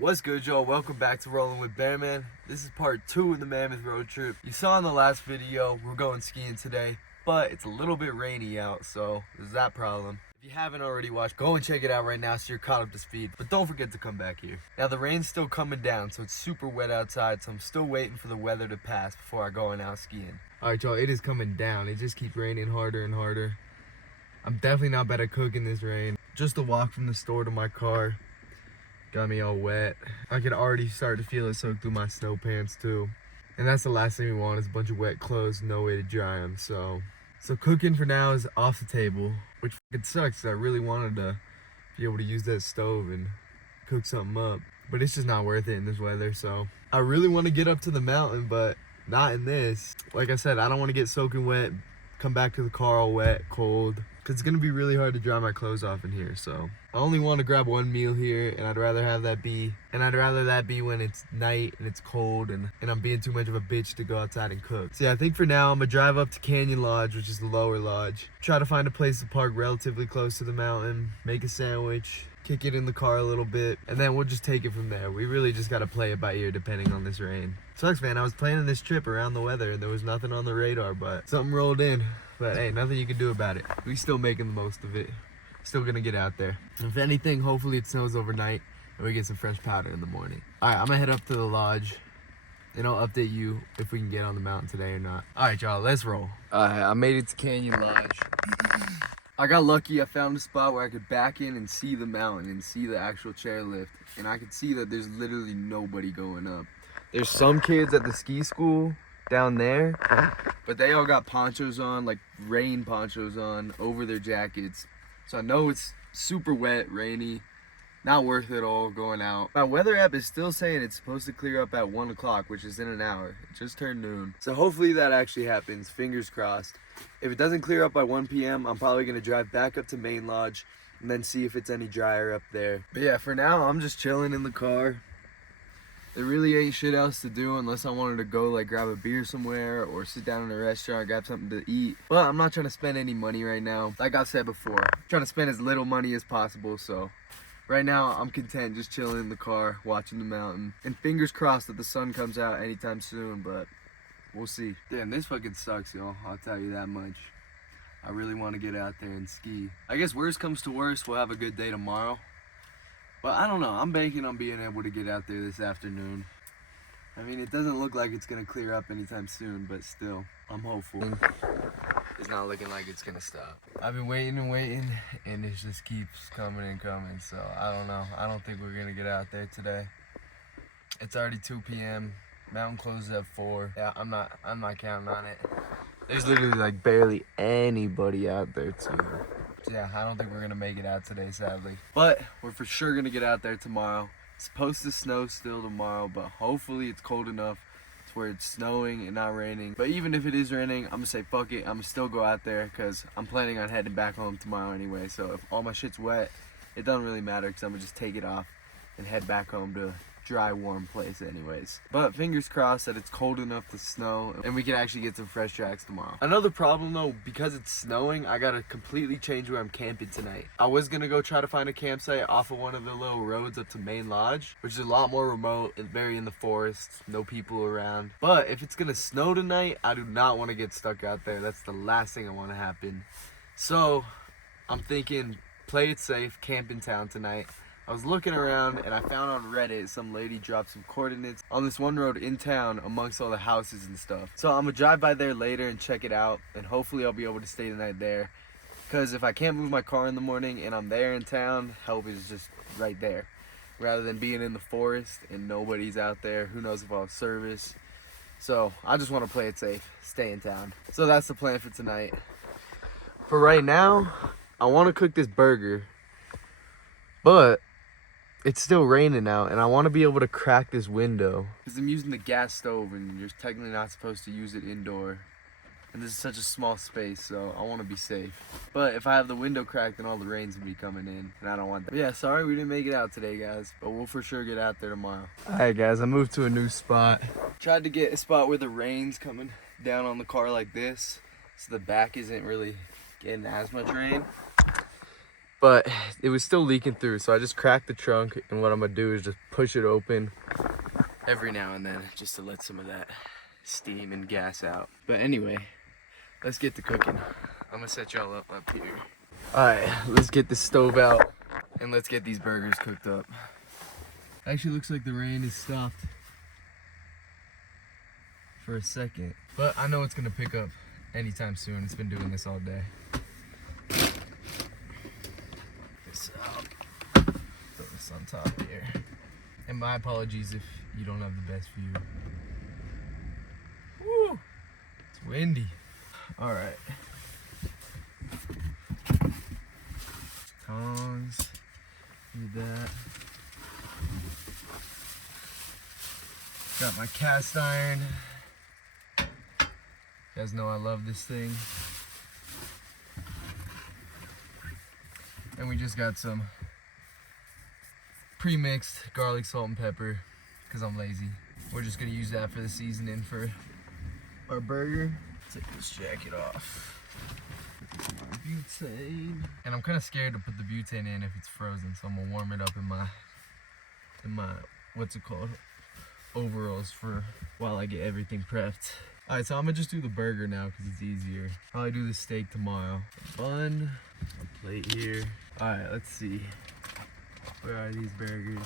What's good, y'all? Welcome back to Rolling with Bearman. This is part 2 of the Mammoth road trip. You saw in the last video, we're going skiing today, but it's a little bit rainy out, so there's that problem. If you haven't already watched, go and check it out right now so you're caught up to speed. But don't forget to come back here. Now, the rain's still coming down, so it's super wet outside, so I'm still waiting for the weather to pass before I go out skiing. Alright, y'all, it is coming down. It just keeps raining harder and harder. I'm definitely not bad at cooking this rain. Just the walk from the store to my car got me all wet. I could already start to feel it soak through my snow pants too. And that's the last thing we want is a bunch of wet clothes, no way to dry them. So cooking for now is off the table, which fucking sucks 'cause I really wanted to be able to use that stove and cook something up. But it's just not worth it in this weather. So I really want to get up to the mountain, but not in this. Like I said, I don't want to get soaking wet, come back to the car all wet, cold. Cause it's gonna be really hard to dry my clothes off in here. So I only want to grab one meal here, and I'd rather that be when it's night and it's cold and I'm being too much of a bitch to go outside and cook. So yeah, I think for now I'm gonna drive up to Canyon Lodge, which is the lower lodge. Try to find a place to park relatively close to the mountain, make a sandwich, kick it in the car a little bit, and then we'll just take it from there. We really just gotta play it by ear depending on this rain. Sucks, man. I was planning this trip around the weather and there was nothing on the radar, but something rolled in. But hey, nothing you can do about it. We still making the most of it. Still gonna get out there. If anything, hopefully it snows overnight and we get some fresh powder in the morning. All right, I'm gonna head up to the lodge and I'll update you if we can get on the mountain today or not. All right, y'all, let's roll. All right, I made it to Canyon Lodge. I got lucky. I found a spot where I could back in and see the mountain and see the actual chairlift. And I could see that there's literally nobody going up. There's some kids at the ski school down there, but they all got ponchos on, like rain ponchos on over their jackets. So I know it's super wet, rainy, not worth it all going out. My weather app is still saying it's supposed to clear up at 1 o'clock, which is in an hour. It just turned noon. So hopefully that actually happens, fingers crossed. If it doesn't clear up by 1 p.m., I'm probably gonna drive back up to Main Lodge and then see if it's any drier up there. But yeah, for now, I'm just chilling in the car. There really ain't shit else to do unless I wanted to go like grab a beer somewhere or sit down in a restaurant, grab something to eat. But I'm not trying to spend any money right now. Like I said before, I'm trying to spend as little money as possible. So right now I'm content just chilling in the car, watching the mountain. And fingers crossed that the sun comes out anytime soon, but we'll see. Damn, this fucking sucks, y'all. I'll tell you that much. I really want to get out there and ski. I guess worst comes to worst, we'll have a good day tomorrow. But I don't know, I'm banking on being able to get out there this afternoon. I mean, it doesn't look like it's gonna clear up anytime soon, but still, I'm hopeful. It's not looking like it's gonna stop. I've been waiting and waiting, and it just keeps coming and coming, so I don't know. I don't think we're gonna get out there today. It's already 2 p.m., mountain closes at 4. Yeah, I'm not counting on it. There's literally like barely anybody out there too. Yeah, I don't think we're gonna make it out today, sadly. But we're for sure gonna get out there tomorrow. It's supposed to snow still tomorrow, but hopefully it's cold enough to where it's snowing and not raining. But even if it is raining, I'm gonna say fuck it. I'm gonna still go out there because I'm planning on heading back home tomorrow anyway. So if all my shit's wet, it doesn't really matter because I'm gonna just take it off and head back home to a dry, warm place anyways. But fingers crossed that it's cold enough to snow and we can actually get some fresh tracks tomorrow. Another problem though, because it's snowing, I gotta completely change where I'm camping tonight. I was gonna go try to find a campsite off of one of the little roads up to Main Lodge, which is a lot more remote and very in the forest, no people around. But if it's gonna snow tonight, I do not want to get stuck out there. That's the last thing I want to happen. So I'm thinking, play it safe, camp in town tonight. I was looking around and I found on Reddit some lady dropped some coordinates on this one road in town amongst all the houses and stuff. So I'm gonna drive by there later and check it out, and hopefully I'll be able to stay the night there. Because if I can't move my car in the morning and I'm there in town, help is just right there. Rather than being in the forest and nobody's out there, who knows if I'll have service. So I just want to play it safe, stay in town. So that's the plan for tonight. For right now, I want to cook this burger, but it's still raining out and I want to be able to crack this window because I'm using the gas stove and you're technically not supposed to use it indoor, and this is such a small space, so I want to be safe. But if I have the window cracked, then all the rain's gonna be coming in and I don't want that. But yeah, sorry we didn't make it out today, guys, but we'll for sure get out there tomorrow. Alright guys, I moved to a new spot. Tried to get a spot where the rain's coming down on the car like this, so the back isn't really getting as much rain. but it was still leaking through. So I just cracked the trunk, and what I'm gonna do is just push it open every now and then just to let some of that steam and gas out. But anyway, let's get to cooking. I'm gonna set y'all up here. All right, let's get the stove out and let's get these burgers cooked up. Actually looks like the rain has stopped for a second, but I know it's gonna pick up anytime soon. It's been doing this all day. This out. Throw this on top here. And my apologies if you don't have the best view. Woo! It's windy. All right. Tongs. Need that. Got my cast iron. You guys know I love this thing. And we just got some pre-mixed garlic, salt, and pepper because I'm lazy. We're just gonna use that for the seasoning for our burger. Take this jacket off. My butane. And I'm kind of scared to put the butane in if it's frozen, so I'm gonna warm it up in my what's it called, overalls for while I get everything prepped. All right, so I'm gonna just do the burger now because it's easier. Probably do the steak tomorrow. A bun, a plate here. All right, let's see. Where are these burgers?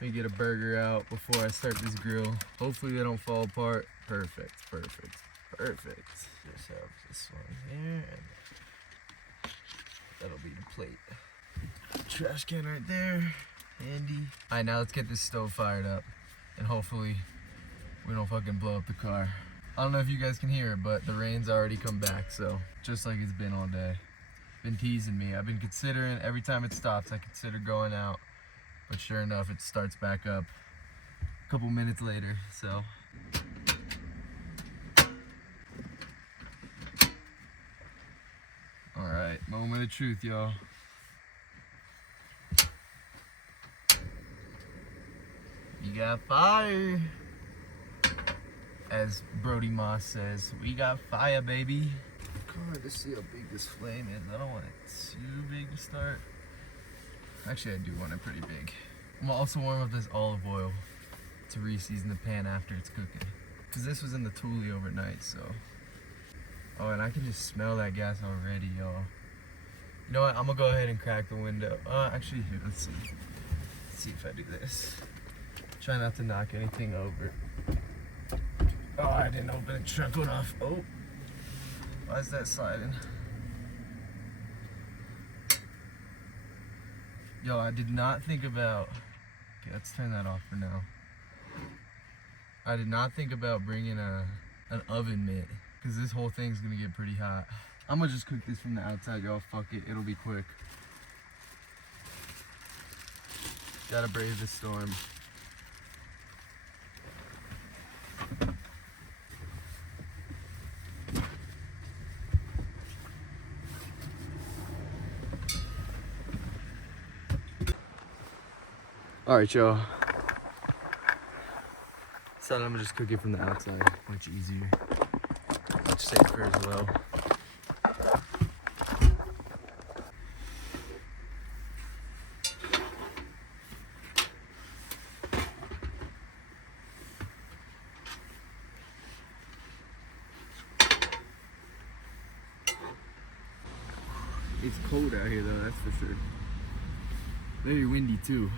Let me get a burger out before I start this grill. Hopefully they don't fall apart. Perfect, perfect, perfect. Just have this one here, and that'll be the plate. Trash can right there, handy. All right, now let's get this stove fired up, and hopefully we don't fucking blow up the car. I don't know if you guys can hear it, but the rain's already come back, so just like it's been all day. Been teasing me. I've been considering, every time it stops, I consider going out. But sure enough, it starts back up a couple minutes later, so. All right, moment of truth, y'all. You got fire. As Brody Moss says, we got fire, baby. Hard to see how big this flame is. I don't want it too big to start. Actually, I do want it pretty big. I'm gonna also warm up this olive oil to re-season the pan after it's cooking. Cause this was in the Thule overnight, so. Oh, and I can just smell that gas already, y'all. You know what, I'm gonna go ahead and crack the window. Actually, here, let's see. Let's see if I do this. Try not to knock anything over. Oh, I didn't open the trunk one off. Oh, why is that sliding? Yo, I did not think about, okay, let's turn that off for now. I did not think about bringing an oven mitt, because this whole thing's gonna get pretty hot. I'm gonna just cook this from the outside, y'all. Fuck it, it'll be quick. Gotta brave the storm. All right, y'all. So I'm gonna just cook it from the outside. Much easier, much safer as well. It's cold out here though, that's for sure. Very windy too.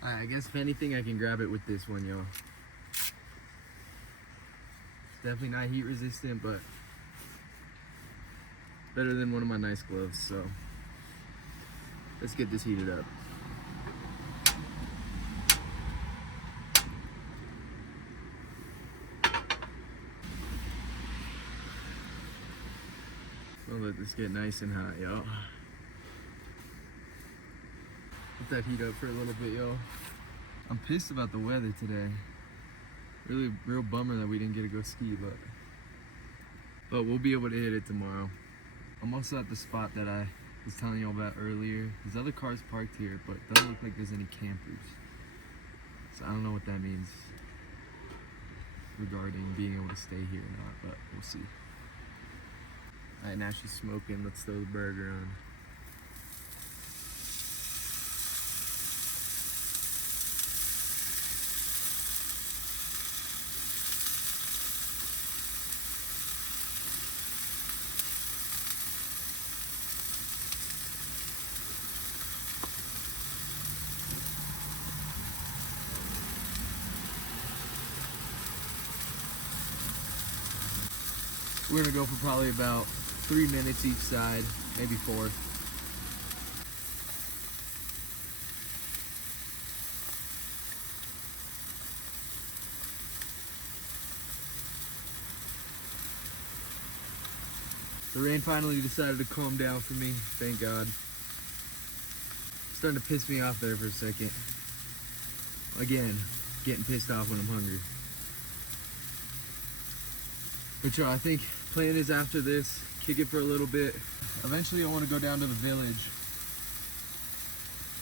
I guess if anything, I can grab it with this one, y'all. Definitely not heat resistant, but better than one of my nice gloves, so let's get this heated up. I'll let this get nice and hot, y'all. Let that heat up for a little bit, y'all. I'm pissed about the weather today. Really, real bummer that we didn't get to go ski, but we'll be able to hit it tomorrow. I'm also at the spot that I was telling you about earlier. There's other cars parked here, but it doesn't look like there's any campers. So I don't know what that means. regarding being able to stay here or not, but we'll see. Alright, now she's smoking. Let's throw the burger on. We're gonna go for probably about 3 minutes each side, maybe 4. The rain finally decided to calm down for me, thank God. It's starting to piss me off there for a second. Again, getting pissed off when I'm hungry. But y'all, I think plan is after this, kick it for a little bit. Eventually I want to go down to the village.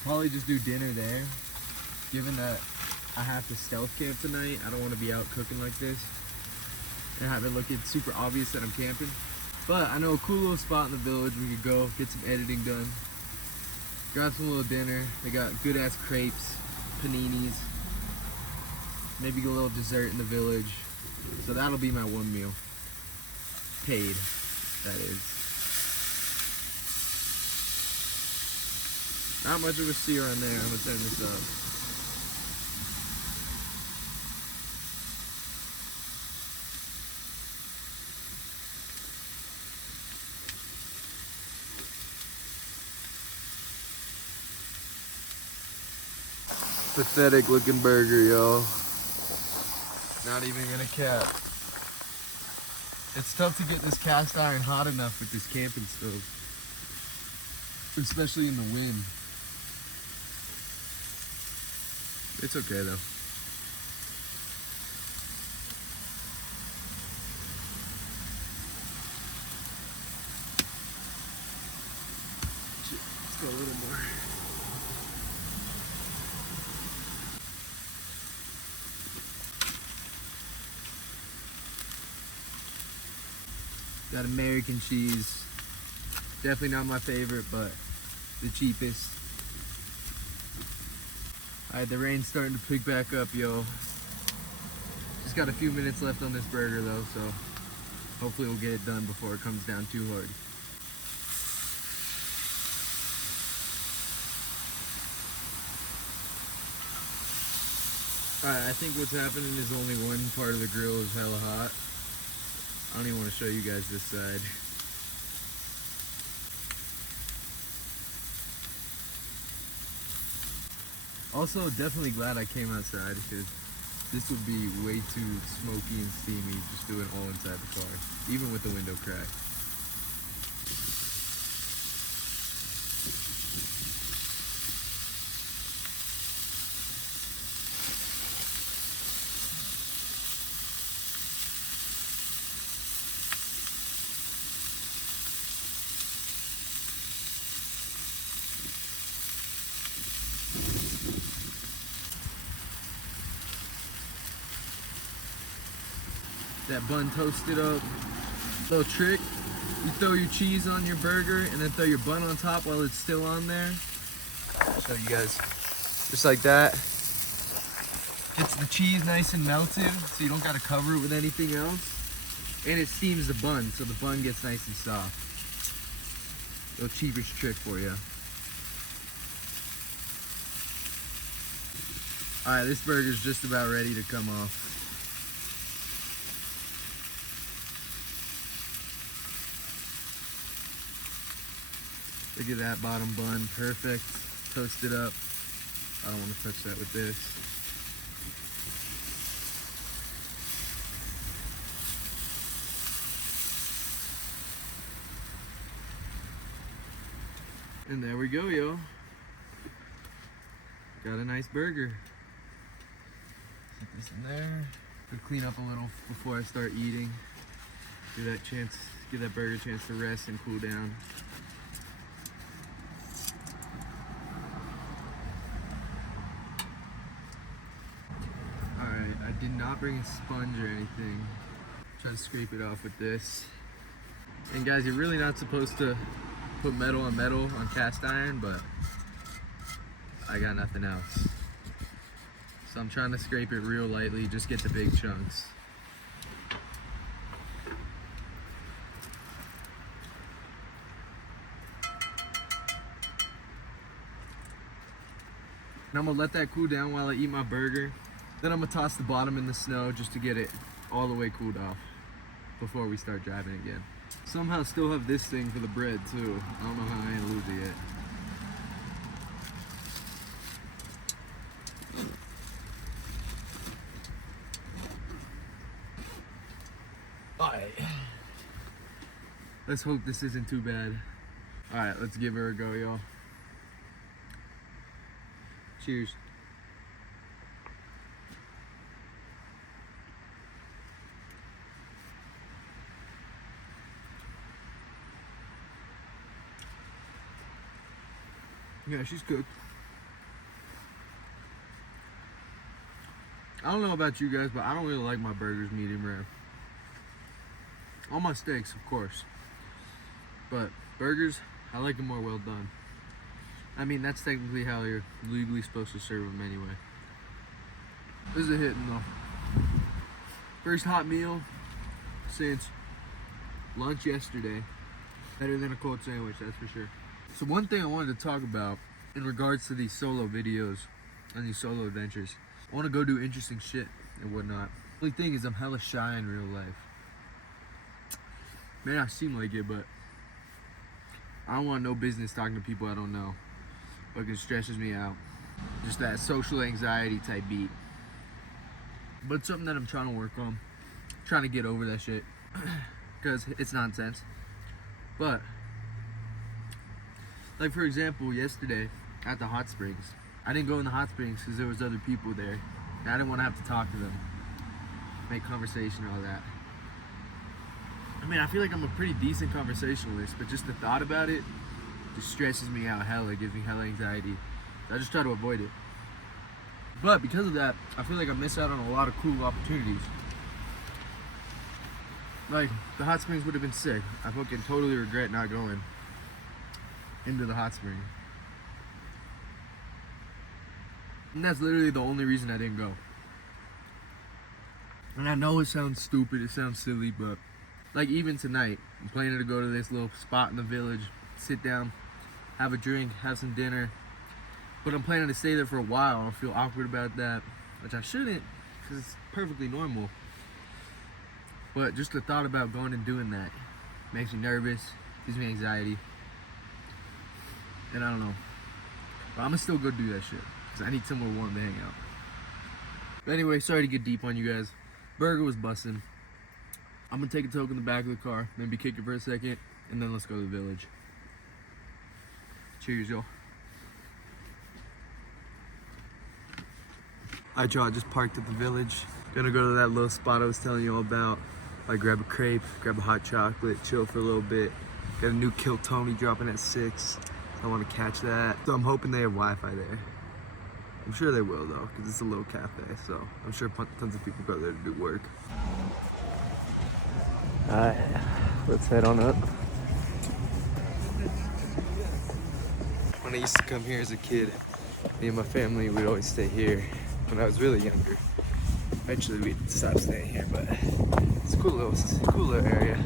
Probably just do dinner there. Given that I have to stealth camp tonight, I don't want to be out cooking like this and have it looking super obvious that I'm camping. But I know a cool little spot in the village we could go, get some editing done. Grab some little dinner. They got good ass crepes, paninis. Maybe get a little dessert in the village. So that'll be my one meal. Paid, that is. Not much of a sear on there. I'm gonna turn this up. Pathetic looking burger, y'all. Not even gonna cap. It's tough to get this cast iron hot enough with this camping stove, especially in the wind. It's okay though. Let's go a little more. Got American cheese. Definitely not my favorite, but the cheapest. Alright, the rain's starting to pick back up, yo. Just got a few minutes left on this burger though, so hopefully we'll get it done before it comes down too hard. Alright, I think what's happening is only one part of the grill is hella hot. I don't even want to show you guys this side. Also, definitely glad I came outside because this would be way too smoky and steamy just doing all inside the car, even with the window cracked. That bun toasted up. Little trick, you throw your cheese on your burger and then throw your bun on top while it's still on there. I'll show you guys. Just like that. Gets the cheese nice and melted so you don't gotta cover it with anything else. And it steams the bun so the bun gets nice and soft. Little cheapest trick for you. Alright, this burger's just about ready to come off. Look at that bottom bun, perfect, toasted up. I don't want to touch that with this. And there we go, yo. Got a nice burger. Put this in there. Could clean up a little before I start eating. Give that burger a chance to rest and cool down. did not bring a sponge or anything. Try to scrape it off with this. And guys, you're really not supposed to put metal on metal on cast iron, but I got nothing else. So I'm trying to scrape it real lightly, just get the big chunks. And I'm gonna let that cool down while I eat my burger. Then I'm gonna toss the bottom in the snow just to get it all the way cooled off before we start driving again. Somehow still have this thing for the bread too. I don't know how I ain't lose it yet. Alright. Let's hope this isn't too bad. Alright, let's give her a go, y'all. Cheers. Yeah, she's cooked. I don't know about you guys, but I don't really like my burgers medium rare. All my steaks, of course. But burgers, I like them more well done. I mean, that's technically how you're legally supposed to serve them anyway. This is a hitting though. First hot meal since lunch yesterday. Better than a cold sandwich, that's for sure. So one thing I wanted to talk about in regards to these solo videos and these solo adventures, I want to go do interesting shit and whatnot. The only thing is I'm hella shy in real life. May not seem like it, but I don't want no business talking to people I don't know. Fucking stresses me out. Just that social anxiety type beat. But it's something that I'm trying to work on. Trying to get over that shit. Because it's nonsense. But like for example, yesterday at the hot springs, I didn't go in the hot springs because there was other people there. And I didn't want to have to talk to them, make conversation and all that. I mean, I feel like I'm a pretty decent conversationalist, but just the thought about it just stresses me out hella, gives me hella anxiety. So I just try to avoid it. But because of that, I feel like I miss out on a lot of cool opportunities. Like, the hot springs would have been sick. I fucking totally regret not going into the hot spring. And that's literally the only reason I didn't go. And I know it sounds stupid, it sounds silly, but like even tonight, I'm planning to go to this little spot in the village, sit down, have a drink, have some dinner. But I'm planning to stay there for a while. I don't feel awkward about that, which I shouldn't, because it's perfectly normal. But just the thought about going and doing that makes me nervous, gives me anxiety. And I don't know. But I'm gonna still go do that shit, because I need somewhere warm to hang out. But anyway, sorry to get deep on you guys. Burger was busting. I'm gonna take a toke in the back of the car, maybe kick it for a second, and then let's go to the village. Cheers, y'all. Alright, y'all, I just parked at the village. Gonna go to that little spot I was telling you all about. Like, grab a crepe, grab a hot chocolate, chill for a little bit. Got a new Kill Tony dropping at 6. I want to catch that. So I'm hoping they have Wi-Fi there. I'm sure they will though, because it's a little cafe, so I'm sure tons of people go there to do work. Alright, let's head on up. When I used to come here as a kid, me and my family would always stay here when I was really younger. Eventually we'd stop staying here, but it's a cool little area.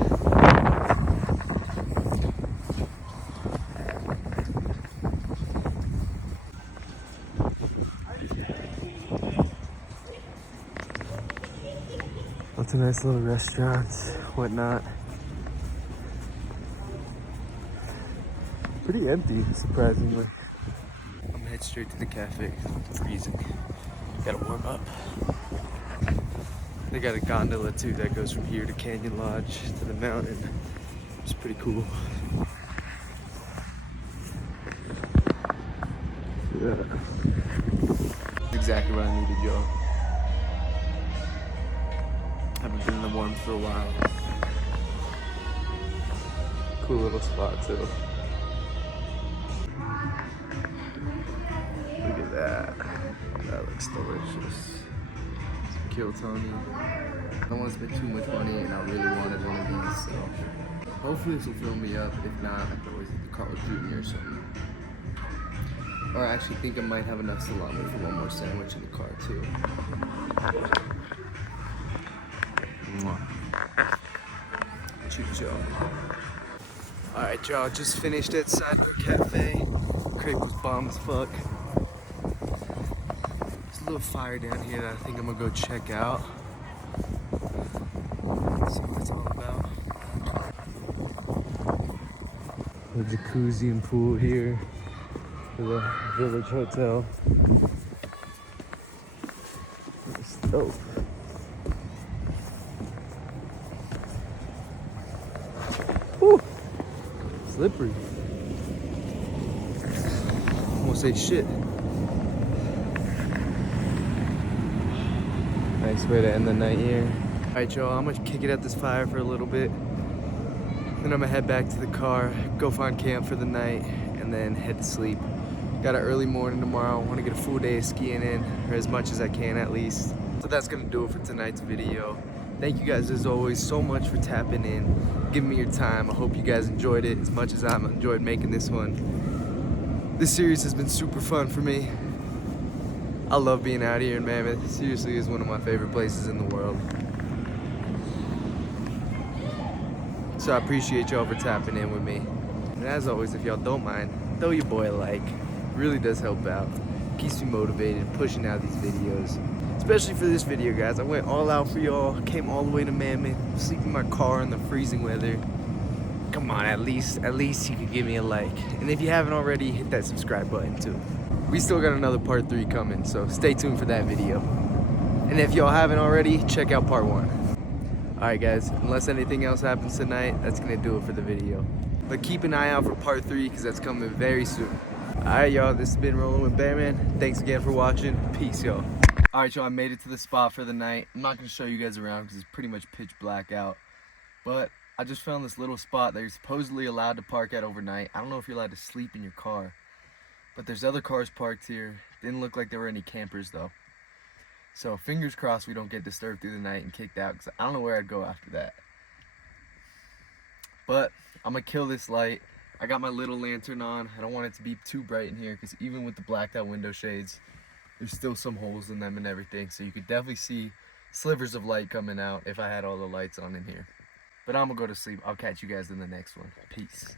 Lots of nice little restaurants, whatnot. Pretty empty, surprisingly. I'm gonna head straight to the cafe. I'm freezing. Gotta warm up. They got a gondola too that goes from here to Canyon Lodge to the mountain. It's pretty cool. Yeah. That's exactly what I needed, y'all. Haven't been in the warm for a while. Cool little spot too. Look at that. That looks delicious. kill Tony. I don't want to spend too much money, and I really wanted one of these, so hopefully this will fill me up. If not, I can always get the Carl Jr. or something. Or I actually think I might have enough salami for one more sandwich in the car too. Cheap Joe. Alright y'all, just finished at Cider Cafe. Crepe was bomb as fuck. There's a little fire down here that I think I'm gonna go check out. See what it's all about. The jacuzzi and pool here for the Village Hotel. It's dope. Woo! Slippery. Almost ate shit. Nice way to end the night here. Alright y'all, I'm gonna kick it at this fire for a little bit. Then I'm gonna head back to the car, go find camp for the night, and then head to sleep. Got an early morning tomorrow. I wanna get a full day of skiing in, or as much as I can at least. So that's gonna do it for tonight's video. Thank you guys as always so much for tapping in, giving me your time. I hope you guys enjoyed it as much as I've enjoyed making this one. This series has been super fun for me. I love being out here in Mammoth. Seriously, it's one of my favorite places in the world. So I appreciate y'all for tapping in with me. And as always, if y'all don't mind, throw your boy a like. It really does help out. Keeps me motivated, pushing out these videos. Especially for this video, guys. I went all out for y'all. Came all the way to Mammoth. Sleep in my car in the freezing weather. Come on, at least you could give me a like. And if you haven't already, hit that subscribe button too. We still got another part 3 coming, so stay tuned for that video. And if y'all haven't already, check out part 1. Alright guys, unless anything else happens tonight, that's gonna do it for the video. But keep an eye out for part 3, because that's coming very soon. Alright y'all, this has been Rolling with Bearman. Thanks again for watching. Peace y'all. Alright y'all, I made it to the spot for the night. I'm not gonna show you guys around because it's pretty much pitch black out. But I just found this little spot that you're supposedly allowed to park at overnight. I don't know if you're allowed to sleep in your car. But there's other cars parked here. Didn't look like there were any campers though. So fingers crossed we don't get disturbed through the night and kicked out, because I don't know where I'd go after that. But I'm gonna kill this light. I got my little lantern on. I don't want it to be too bright in here, because even with the blacked out window shades, there's still some holes in them and everything. So you could definitely see slivers of light coming out if I had all the lights on in here. But I'm gonna go to sleep. I'll catch you guys in the next one. Peace.